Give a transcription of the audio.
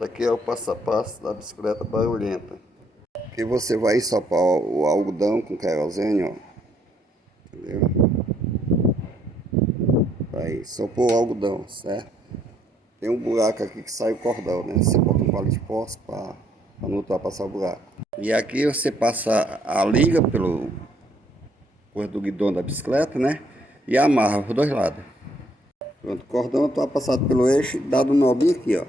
Aqui é o passo a passo da bicicleta barulhenta. Aqui você vai ensopar o algodão com querosene, ó. Entendeu? Vai sopor o algodão, certo? Tem um buraco aqui que sai o cordão, né? Você bota um palito de fósforo para não ultrapassar o buraco. E aqui você passa a liga pelo coisa do guidão da bicicleta, né? E amarra os dois lados. Pronto, o cordão está passado pelo eixo, dado um nobinho aqui, ó.